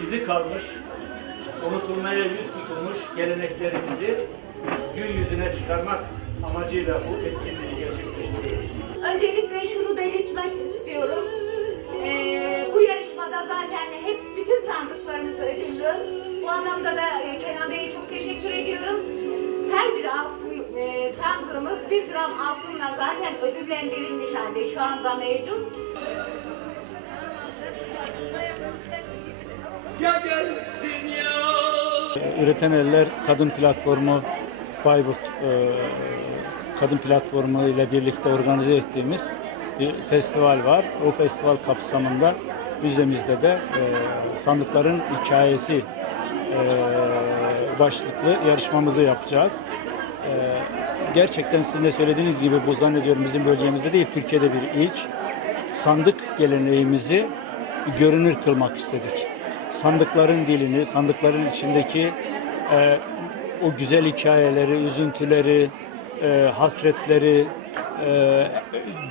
Gizli kalmış, unutulmaya yüz tutulmuş geleneklerimizi gün yüzüne çıkarmak amacıyla bu etkinliği gerçekleştiriyoruz. Öncelikle şunu belirtmek istiyorum. Ee, bu yarışmada zaten hep bütün sandıklarımız ödüllü. Bu anlamda da e, Kenan Bey'e çok teşekkür ediyorum. Her bir altın e, sandığımız bir gram altınla zaten ödüllendirilmiş halde şu anda mevcut. Ya gelsin ya. Üreten Eller Kadın Platformu Bayburt e, Kadın Platformu ile birlikte organize ettiğimiz bir festival var. O festival kapsamında müzemizde de e, sandıkların hikayesi e, başlıklı yarışmamızı yapacağız. Gerçekten sizin de söylediğiniz gibi bu zannediyorum bizim bölgemizde değil Türkiye'de bir ilk sandık geleneğimizi görünür kılmak istedik. Sandıkların dilini, sandıkların içindeki e, o güzel hikayeleri, üzüntüleri, e, hasretleri, e,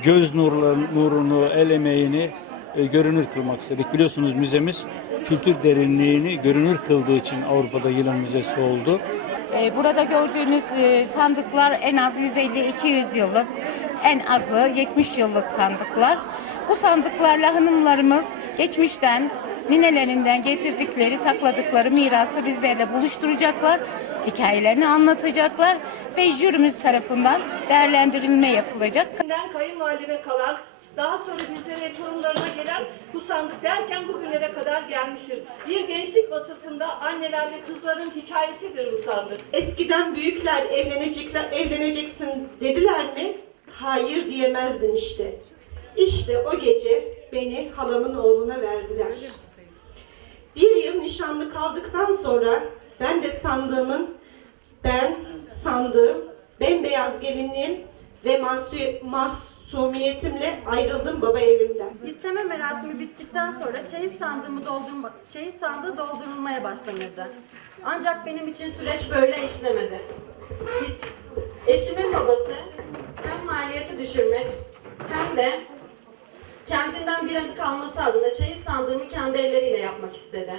göz nurları, nurunu, el emeğini e, görünür kılmak istedik. Biliyorsunuz müzemiz kültür derinliğini görünür kıldığı için Avrupa'da yılan müzesi oldu. Ee, Burada gördüğünüz e, sandıklar en az 150-200 yıllık, en azı 70 yıllık sandıklar. Bu sandıklarla hanımlarımız geçmişten, ninelerinden getirdikleri, sakladıkları mirası bizlerle buluşturacaklar, hikayelerini anlatacaklar ve jürimiz tarafından değerlendirilme yapılacak. Kayınvalideme kalan, daha sonra bizlere torunlarına gelen bu sandık derken bugünlere kadar gelmiştir. Bir gençlik masasında anneler ve kızların hikayesidir bu sandık. Eskiden büyükler evlenecekler, evleneceksin dediler mi? Hayır diyemezdin işte. İşte o gece beni halamın oğluna verdiler. Nişanlı kaldıktan sonra ben de sandığımın, ben sandığım bembeyaz gelinliğim ve masu- masumiyetimle ayrıldım baba evimden. İsteme merasimi bittikten sonra çeyiz sandığımı doldurma, çeyiz sandığı doldurulmaya başlanırdı. Ancak benim için süreç böyle işlemedi. Eşimin babası hem maliyeti düşürmek hem de kendinden bir adı kalması adına çeyiz sandığımı kendi elleriyle yapmak istedi.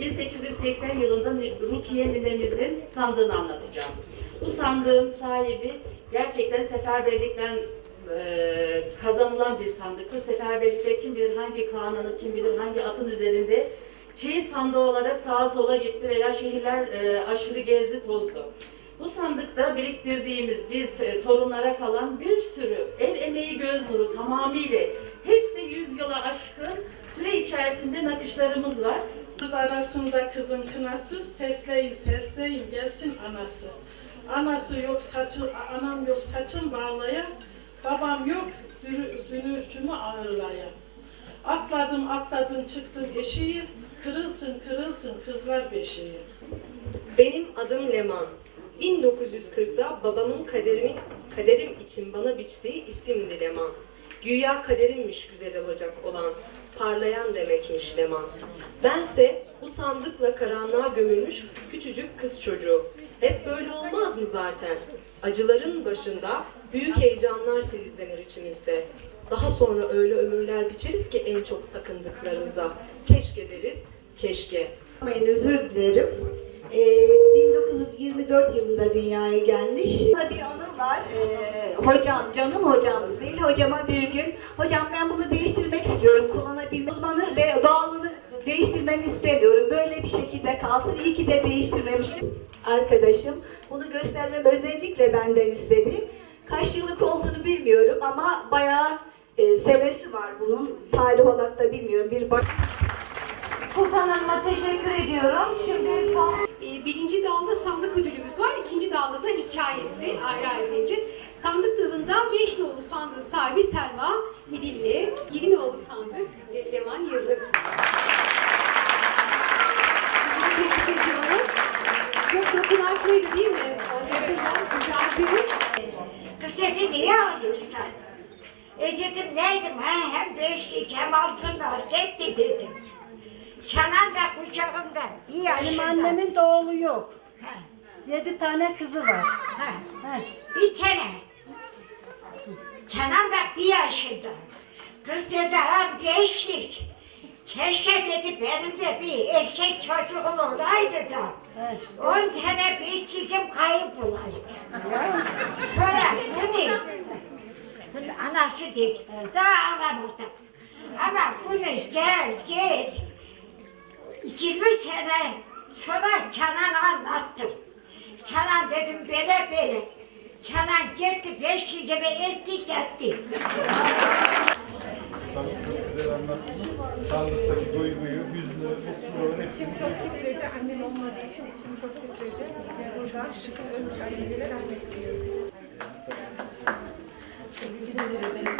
1880 yılında Rukiye ninemizin sandığını anlatacağım. Bu sandığın sahibi gerçekten seferberlikten e, kazanılan bir sandıktır. Seferberlikte kim bilir hangi kanunu, kim bilir hangi atın üzerinde çeyiz sandığı olarak sağa sola gitti veya şehirler e, aşırı gezdi, tozdu. Bu sandıkta biriktirdiğimiz biz e, torunlara kalan bir sürü el emeği göz nuru tamamıyla hepsi 100 yıla aşkın süre içerisinde nakışlarımız var. Arasında kızın kınası, sesleyin sesleyin gelsin anası. Anası yok saçı, anam yok saçım bağlaya, babam yok dünü- dünürcümü ağırlaya. Atladım atladım çıktım eşiği, kırılsın kırılsın kızlar beşiği. Benim adım Leman. 1940'da babamın kaderimi, kaderim için bana biçtiği isimdi Leman. Güya kaderimmiş güzel olacak olan, parlayan demekmiş Leman. Bense bu sandıkla karanlığa gömülmüş küçücük kız çocuğu. Hep böyle olmaz mı zaten? Acıların başında büyük heyecanlar filizlenir içimizde. Daha sonra öyle ömürler biçeriz ki en çok sakındıklarımıza. Keşke deriz, keşke. Özür dilerim. Ee, 1924 yılında dünyaya gelmiş. Bir anım var. Ee, hocam, canım hocam değil. Hocama bir gün, hocam ben bunu değiştirmek istiyorum. Kullanabilmek uzmanı ve doğalını değiştirmeni istemiyorum. Böyle bir şekilde kalsın. İyi ki de değiştirmemişim. Arkadaşım bunu göstermem özellikle benden istedi. Kaç yıllık olduğunu bilmiyorum ama bayağı e, senesi var bunun. Tarih olarak da bilmiyorum. Bir baş... Sultan Hanım'a teşekkür ediyorum. Sandık ödülümüz var. İkinci dalda da hikayesi ayrı ayrı vereceğiz. Sandık dalında 5 nolu sandığın sahibi Selma Midilli. 7 nolu sandık e, Leman Yıldız. Çok dokunaklıydı değil mi? Bir Kız dedi niye ağlıyorsun sen? E dedim neydim ha hem beşlik hem altınlar gitti dedim. Kenan da kucağımda bir yaşında. Benim annemin de oğlu yok. Ha. Yedi tane kızı var. Ha, Bir tane. Kenan da bir yaşında. Kız dedi ağam gençlik. Keşke dedi benim de bir erkek çocuğum olaydı da. On tane bir çikim kayıp olaydı. Sonra bunu, bunun anası dedi. Daha alamadım. Ama bunu gel git. 20 sene sonra Kenan'a anlattım dedim bele bele. Kenan gitti beş gibi etti gitti. Tabii çok güzel anlattınız. Sandıktaki duyguyu, hüznü, mutluluğu hepsini. İçim çok titredi. Annem olmadığı için içim çok titredi. Burada ölmüş annemleri rahmet diliyorum. Teşekkür ederim.